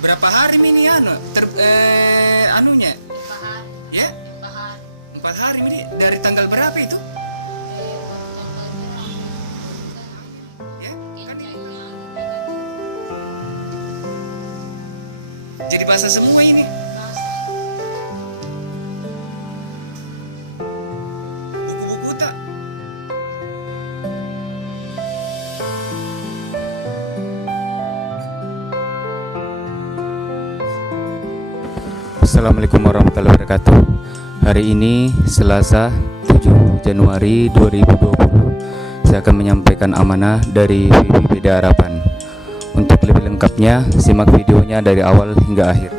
Berapa hari ini anunya? 5 hari. Ya? 5 hari. 4 hari ini dari tanggal berapa itu? Ya, kan jadi basah semua ini. Buku-buku tak? Assalamualaikum warahmatullahi wabarakatuh. Hari ini Selasa 7 Januari 2020. Saya akan menyampaikan amanah dari VPBD Harapan. Untuk lebih lengkapnya, simak videonya dari awal hingga akhir.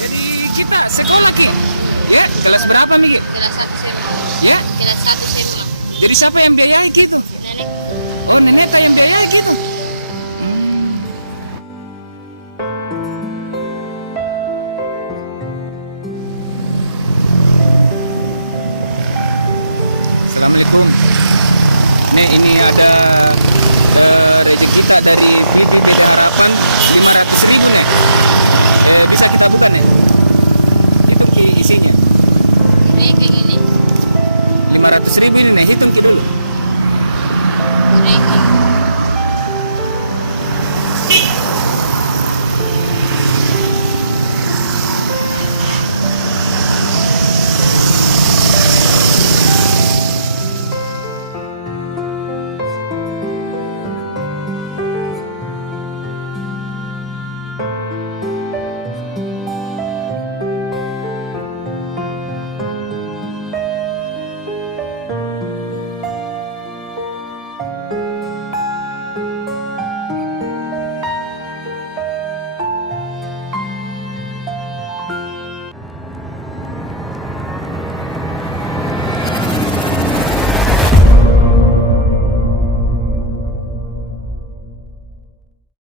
Jadi kita sekolah Ki. Ya, kelas berapa Miki? Kelas 1 saya pulang. Ya, Kelas 1 saya pulang. jadi siapa yang biayai gitu? Nenek.